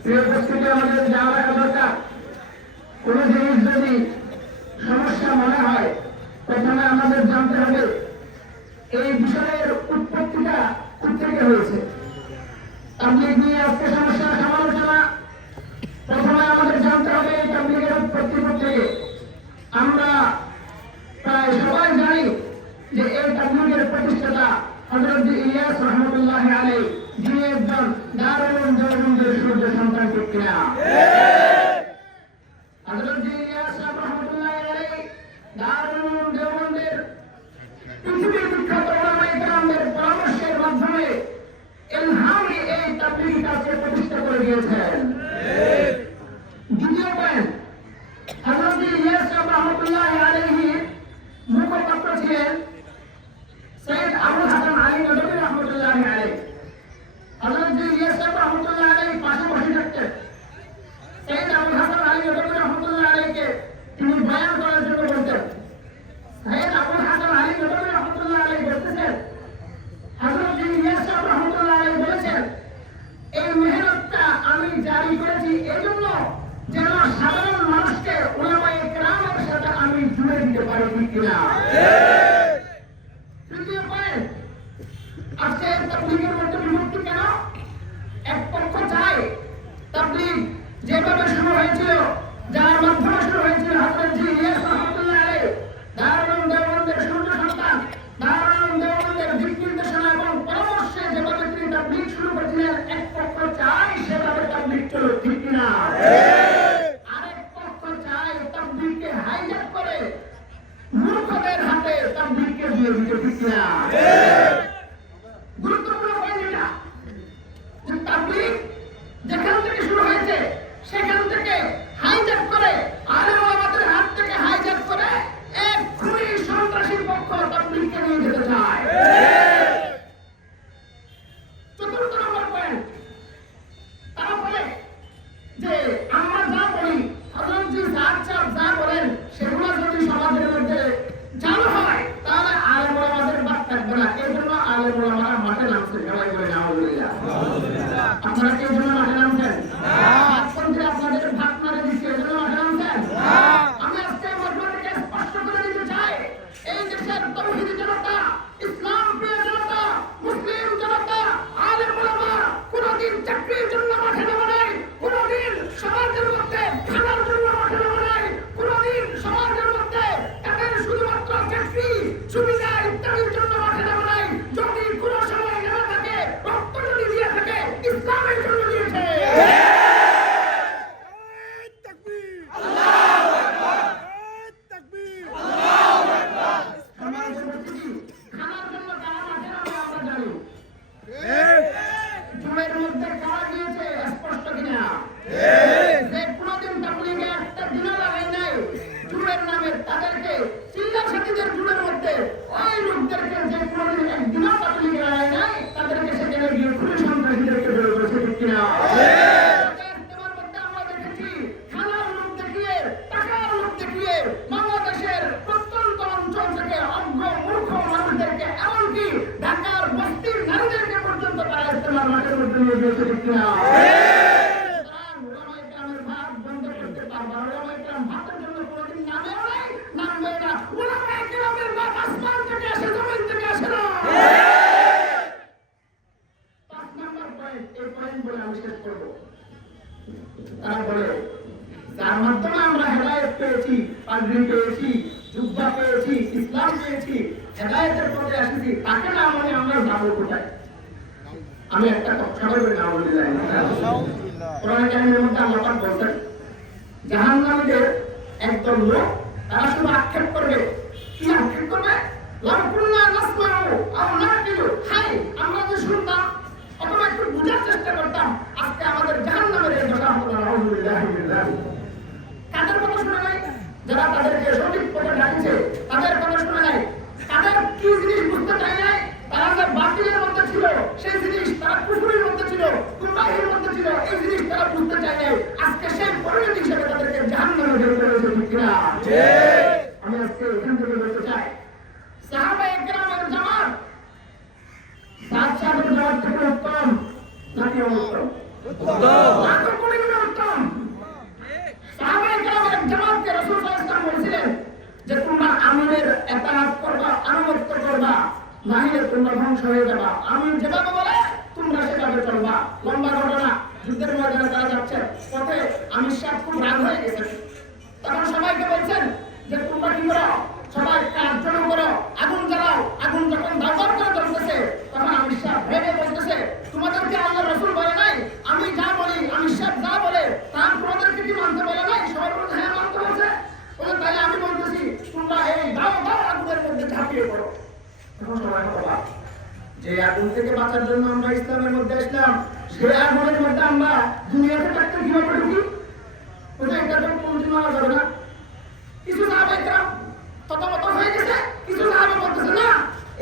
আমাদের জানা রাখা দরকার। কোন জিনিস যদি সমস্যা মনে হয় প্রথমে আমাদের জানতে হবে, এই বিষয়ের উৎপত্তিটা কোথেকে হয়েছে। তাবলিগ নিয়ে আজকে সমস্যার সমালোচনা প্রথমে আমাদের জানতে হবে এই তাবলিগের উৎপত্তি থেকে আমরা প্রায় সবাই জানি যে এই তাবলিগের প্রতিষ্ঠাতা হযরত ইলিয়াস রহমতুল্লাহ আলাইহি যিনি একজন দারুণ দেওবন্দের সূর্য সন্তান ঠিক ঠিক কিনা তৃতীয় পয়েন্ট আজকে তাবলিগের মধ্যে বিভক্তি কেন এক পক্ষ চায় তাবলিগ যেভাবে শুরু হয়েছিল যার মাধ্যমে শুরু হয়েছিল হযরত জি ইলিয়াস রহমাতুল্লাহ আলাইহি দেওবন্দের সূর্য সন্তান দারুল দেওবন্দের দিক এবং পরামর্শে যেভাবে তিনি তাবলিগ শুরু করেছিলেন এক পক্ষ চায় সেভাবে তাবলিগ চলুক ঠিক কিনা আরেক পক্ষ চায় তাবলিগকে হাইজ্যাক করে মূর্খদের হাতে তাবলিগকে দিয়ে দিতে ঠিক কিনা গুরুত্বপূর্ণ পয়েন্ট এটা যে তাবলিগ যেখান থেকে শুরু হয়েছে সেখান থেকে হাইজ্যাক করে আলেম আমাদের হাত থেকে হাইজ্যাক করে এক খুনি সন্ত্রাসীর পক্ষ তাবলিগকে নিয়ে যেতে চায় চতুর্থ নম্বর পয়েন্ট তারা বলে যে আমরা যা বলি হযরত জি যার চাপ যা বলেন সেগুলো যদি সমাজের মধ্যে চালু হয় তাহলে আলেম ওলামাদের বাদ থাকবে না এই জন্য আলেম ওলামারা মাঠে নামছে সবাই বলে নাউজুবিল্লাহ আপনারা কি এই জন্য মাঠে নামছেন এখন যে আপনাদের ভাগ মারে দিচ্ছে এই জন্য মাঠে নামছেন আমি আজকে আপনাদেরকে স্পষ্ট করে দিতে চাই এই দেশের তৌহিদি জনতা ইসলাম প্রিয় জনতা মুসলিম জনতা আলেম ওলামা কোনদিন চাকরির জন্য মাঠে নামে নাই কোনদিন সমাজের মধ্যে খানার জন্য মাঠে নামে নাই কোনদিন সমাজের মধ্যে তাদের শুধুমাত্র চাকরি সুবিধা ইত্যাদির জন্য মাঠে নামে নাই যদি কোনো সময় নেমে থাকে রক্ত যদি দিয়ে থাকে ইসলামের জন্য দিয়েছে তাকবীর তাকবীর আমার উপস্থিতি খানার জন্য কারা মাঠে নামে আমরা জানি জুমের মধ্যে কারা গিয়েছে স্পষ্ট কিনা যে কোনদিন তাবলিগে একটা দিনও লাগাই নাই জুমের নামে তাদেরকে চিল্লা সাথীদের জুমের মধ্যে লোকদেরকে যে কোনদিন একদিনও তাবলিগে লাগাই নাই তাদেরকে সেখানে গিয়ে খুবই সন্ত্রাসীদেরকে বের করেছে ঠিক কিনা ঢাকার বস্তির নারীদেরকে পর্যন্ত তারা ইস্তেমার মাঠের মধ্যে নিয়ে গিয়েছে ঠিক কিনা সুতরাং ওলামায়ে কেরামের ভাত বন্ধ করতে পারবে না। ওলামায়ে কেরাম ভাতের জন্য কোনোদিন নামেও নাই, নামবেও না। ওলামায়ে কেরামের ভাত আসমান থেকে আসে, জমিন থেকে আসে না। পাঁচ নাম্বার পয়েন্ট, এই পয়েন্ট বলে আমি শেষ করব। তারা বলে, যার মাধ্যমে আমরা হেদায়েত পেয়েছি, পাগড়ি পেয়েছি, জুব্বা পেয়েছি, ইসলাম পেয়েছি, হেদায়েতের পথে এসেছি, তাকে না মানে আমরা যাব কোথায়? আমি একটা কথা বলব না বলে যাই কোরআন কারিমের মধ্যে আল্লাহ পাক বলছেন জাহান্নামীদের একদল লোক তারা শুধু আক্ষেপ করবে। কি আক্ষেপ করবে? লাউ কুন্না নাসমাউ আও নাকিলু হাই আমরা যে শুনতাম অথবা একটু বুঝার চেষ্টা করতাম আজকে আমাদের জাহান্নামের এই দশা তারা বুঝতে চাইলে আজকে সেই পরিণত হিসেবে তাদেরকে জাহান নামে বের করেছে মুক্তিরা আমি আজকে এখান থেকে বলতে চাই থেকে উত্তম নাকি উত্তম। করবা ধ্বংস হয়ে যাবা। আমি যেভাবে বলা করা। যে আগুন থেকে বাঁচার জন্য আমরা ইসলামের মধ্যে আসলাম সেই আগুনের মধ্যে আমরা দুনিয়াতে থাকতে কীভাবে ঢুকি? ওটা এটা তো কোনদিন আমার হবে না। কিছু সাহাবে একরাম তথাগত হয়ে গেছে, কিছু সাহাবে বলতেছে, না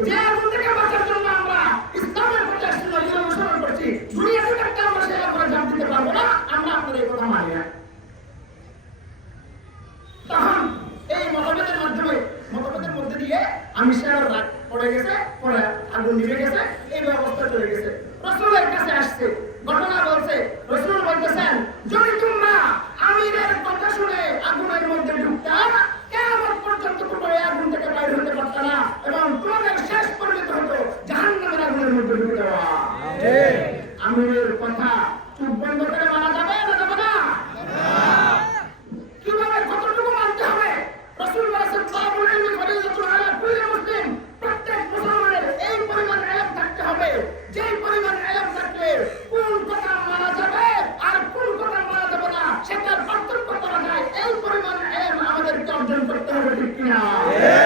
যে আগুন থেকে বাঁচার জন্য আমরা ইসলামের প্রতি আসলে অনুসরণ করছি। দুনিয়াতে থাকতে আমরা সেই আগুনে জাম দিতে পারব না, আমরা আপনাদের কথা মানি না। তখন এই মতভেদের মাধ্যমে, মতভেদের মধ্যে দিয়ে আমি সে আর পড়ে গেছে, পড়ে আগুন নিভে গেছে, এই ব্যবস্থা চলে গেছে। রসুলের কাছে আসছে, ঘটনা বলছে 哎。